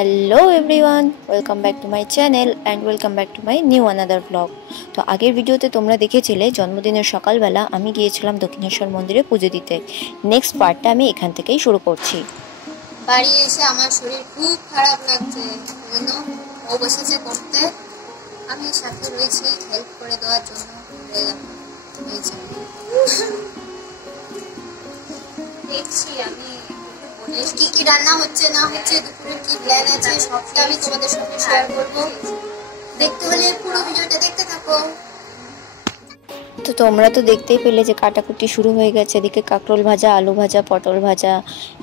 Hello everyone, welcome back to my channel and welcome back to my new another vlog. তো আগের ভিডিওতে তোমরা দেখেছিলে জন্মদিনের সকালবেলা আমি গিয়েছিলাম দক্ষিণেশ্বর মন্দিরে পুজো দিতে। নেক্সট পার্টটা আমি এখান থেকেই শুরু করছি। বাড়ি এসে আমার শরীর খুব খারাপ লাগছে, জন্য ও বসেছে করতে, আমি সাথে রয়েছি হেল্প করে দেওয়ার জন্য। দেখছি আমি কি কি রান্না হচ্ছে না হচ্ছে, দুপুরের কি প্ল্যান আছে, সবটা আমি তোমাদের সঙ্গে শেয়ার করব। দেখতে হলে পুরো ভিডিওটা দেখতে থাকো। তো তোমরা তো দেখতেই পেলে যে কাটাকুটি শুরু হয়ে গেছে। এদিকে কাঁকরোল ভাজা, আলু ভাজা, পটল ভাজা,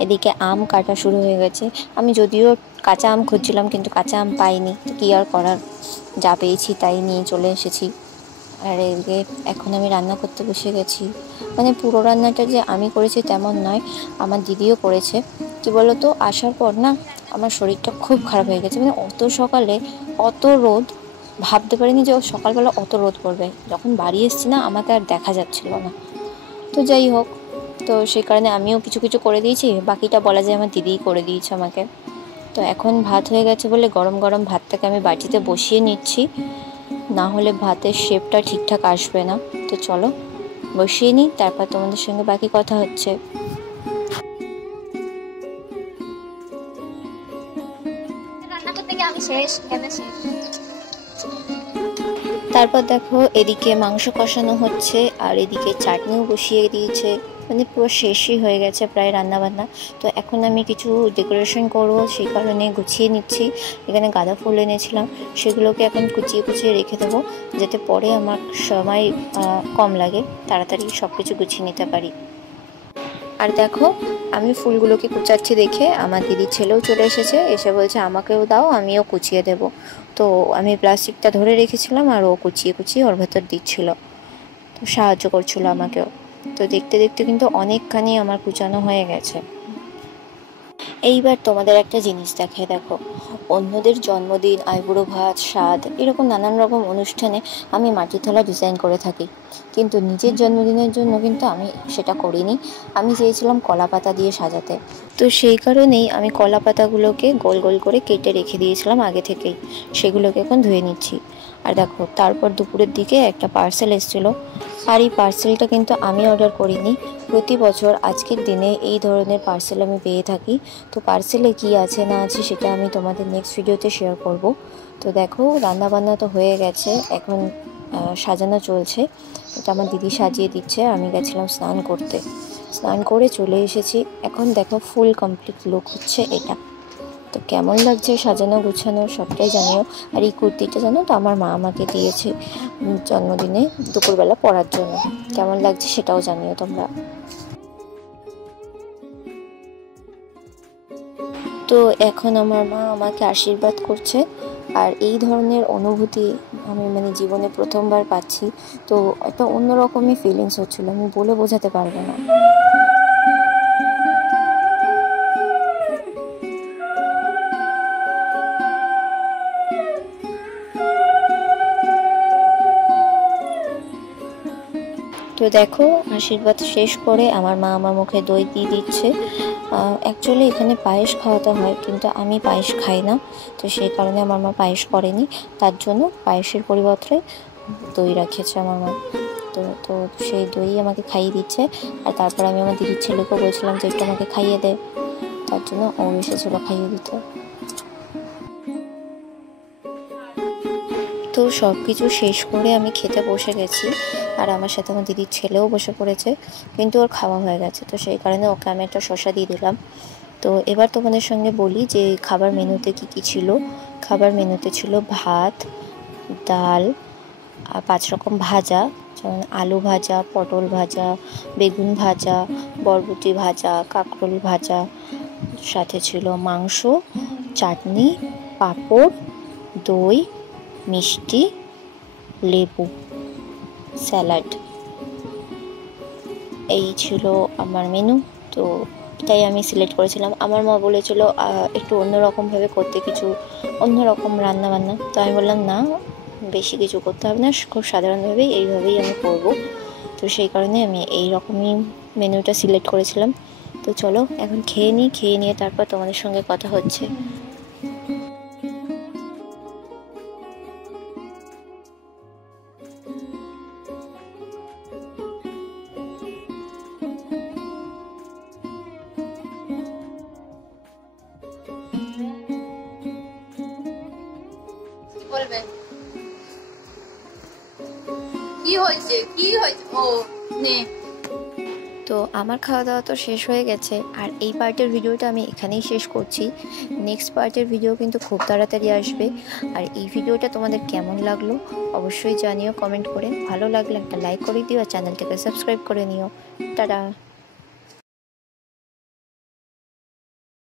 এদিকে আম কাটা শুরু হয়ে গেছে। আমি যদিও কাঁচা আম খুঁজছিলাম কিন্তু কাঁচা আম পাইনি, কি আর করার, যা পেয়েছি তাই নিয়ে চলে এসেছি। আর এদিকে এখন আমি রান্না করতে বসে গেছি। মানে পুরো রান্নাটা যে আমি করেছি তেমন নয়, আমার দিদিও করেছে। কি বলতো, আসার পর না আমার শরীরটা খুব খারাপ হয়ে গেছে। মানে অত সকালে অত রোদ, ভাবতে পারিনি যে সকালবেলা অত রোদ পড়বে। যখন বাড়ি এসেছি না, আমাকে আর দেখা যাচ্ছিল না। তো যাই হোক, তো সেই কারণে আমিও কিছু কিছু করে দিয়েছি, বাকিটা বলা যায় আমার দিদিই করে দিয়েছে আমাকে। তো এখন ভাত হয়ে গেছে বলে গরম গরম ভাতটাকে আমি বাটিতে বসিয়ে নিচ্ছি, না হলে ভাতের শেপটা ঠিকঠাক আসবে না। তো চলো বসিয়ে নিই, তারপর তোমাদের সঙ্গে বাকি কথা হচ্ছে। রান্না করতে গিয়ে আমি শেষ। তারপর দেখো এদিকে মাংস কষানো হচ্ছে আর এদিকে চাটনিও বসিয়ে দিয়েছে। মানে পুরো শেষই হয়ে গেছে প্রায় রান্নাবান্না। তো এখন আমি কিছু ডেকোরেশন করবো, সেই কারণে গুছিয়ে নিচ্ছি। এখানে গাঁদা ফুল এনেছিলাম, সেগুলোকে এখন কুচিয়ে কুচিয়ে রেখে দেবো, যাতে পরে আমার সময় কম লাগে, তাড়াতাড়ি সব কিছু গুছিয়ে নিতে পারি। আর দেখো আমি ফুলগুলোকে কুচাচ্ছি দেখে আমার দিদির ছেলেও চলে এসেছে, এসে বলছে আমাকেও দাও, আমিও কুচিয়ে দেব। তো আমি প্লাস্টিকটা ধরে রেখেছিলাম আর ও কুচিয়ে কুচিয়ে ওর ভেতর দিচ্ছিল, তো সাহায্য করছিল আমাকেও। তো দেখতে দেখতে কিন্তু অনেকখানি আমার কুচানো হয়ে গেছে। এইবার তোমাদের একটা জিনিস দেখো, অন্যদের জন্মদিন, আইবুড়ো ভাত, স্বাদ, এরকম নানান রকম অনুষ্ঠানে আমি মাটির থালা ডিজাইন করে থাকি, কিন্তু নিজের জন্মদিনের জন্য কিন্তু আমি সেটা করিনি। আমি চেয়েছিলাম কলা পাতা দিয়ে সাজাতে, তো সেই কারণেই আমি কলা পাতাগুলোকে গোল গোল করে কেটে রেখে দিয়েছিলাম আগে থেকেই। সেগুলোকে এখন ধুয়ে নিচ্ছি। আর দেখো তারপর দুপুরের দিকে একটা পার্সেল এসেছিলো, আর এই পার্সেলটা কিন্তু আমি অর্ডার করিনি। প্রতি বছর আজকের দিনে এই ধরনের পার্সেল আমি পেয়ে থাকি। তো পার্সেলে কি আছে না আছে সেটা আমি তোমাদের নেক্সট ভিডিওতে শেয়ার করব। তো দেখো রান্নাবান্না তো হয়ে গেছে, এখন সাজানো চলছে। এটা আমার দিদি সাজিয়ে দিচ্ছে, আমি গেছিলাম স্নান করতে, স্নান করে চলে এসেছি। এখন দেখো ফুল কমপ্লিট লুক হচ্ছে এটা। তো কেমন লাগছে সাজানো গুছানো সবটাই জানিও। আর এই কুর্তিটা জানো তো আমার মা আমাকে দিয়েছে জন্মদিনে দুপুরবেলা পরার জন্য, কেমন লাগছে সেটাও জানিও তোমরা। তো এখন আমার মা আমাকে আশীর্বাদ করছে, আর এই ধরনের অনুভূতি আমি মানে জীবনে প্রথমবার পাচ্ছি। তো একটা অন্যরকমই ফিলিংস হচ্ছিলো, আমি বলে বোঝাতে পারবো না। তো দেখো আশীর্বাদ শেষ করে আমার মা আমার মুখে দই দিয়ে দিচ্ছে। অ্যাকচুয়ালি এখানে পায়েস খাওয়াতে হয়, কিন্তু আমি পায়েস খাই না, তো সেই কারণে আমার মা পায়েস করেনি। তার জন্য পায়েসের পরিবর্তে দই রাখেছে আমার মা। তো তো সেই দই আমাকে খাইয়ে দিচ্ছে। আর তারপর আমি আমার দিদির ছেলেকেও বলছিলাম যে একটু আমাকে খাইয়ে দে, তার জন্য ও এসেছিলো খাইয়ে দিতে। তো সব কিছু শেষ করে আমি খেতে বসে গেছি, আর আমার সাথে আমার দিদির ছেলেও বসে পড়েছে, কিন্তু ওর খাওয়া হয়ে গেছে, তো সেই কারণে ওকে আমি একটা শসা দিয়ে দিলাম। তো এবার তোমাদের সঙ্গে বলি যে খাবার মেনুতে কি কি ছিল। খাবার মেনুতে ছিল ভাত, ডাল, আর 5 রকম ভাজা, যেমন আলু ভাজা, পটল ভাজা, বেগুন ভাজা, বরবটি ভাজা, কাঁকরোল ভাজা, সাথে ছিল মাংস, চাটনি, পাঁপড়, দই, মিষ্টি, লেবু, স্যালাড। এই ছিল আমার মেনু। তো এটাই আমি সিলেক্ট করেছিলাম। আমার মা বলেছিল একটু অন্যরকমভাবে করতে, কিছু অন্যরকম রান্নাবান্না। তো আমি বললাম না, বেশি কিছু করতে হবে না, খুব সাধারণভাবেই এইভাবেই আমি করব। তো সেই কারণে আমি এই রকমই মেনুটা সিলেক্ট করেছিলাম। তো চলো এখন খেয়ে নিই, খেয়ে নিয়ে তারপর তোমাদের সঙ্গে কথা হচ্ছে। হয়েছে ও নে। তো আমার খাওয়া দাওয়া তো শেষ হয়ে গেছে, আর এই পার্টের ভিডিওটা আমি এখানেই শেষ করছি। নেক্সট পার্টের ভিডিও কিন্তু খুব তাড়াতাড়ি আসবে। আর এই ভিডিওটা তোমাদের কেমন লাগলো অবশ্যই জানিও কমেন্ট করে। ভালো লাগলে একটা লাইক করে দিও আর চ্যানেলটাকে সাবস্ক্রাইব করে নিও। টাটা।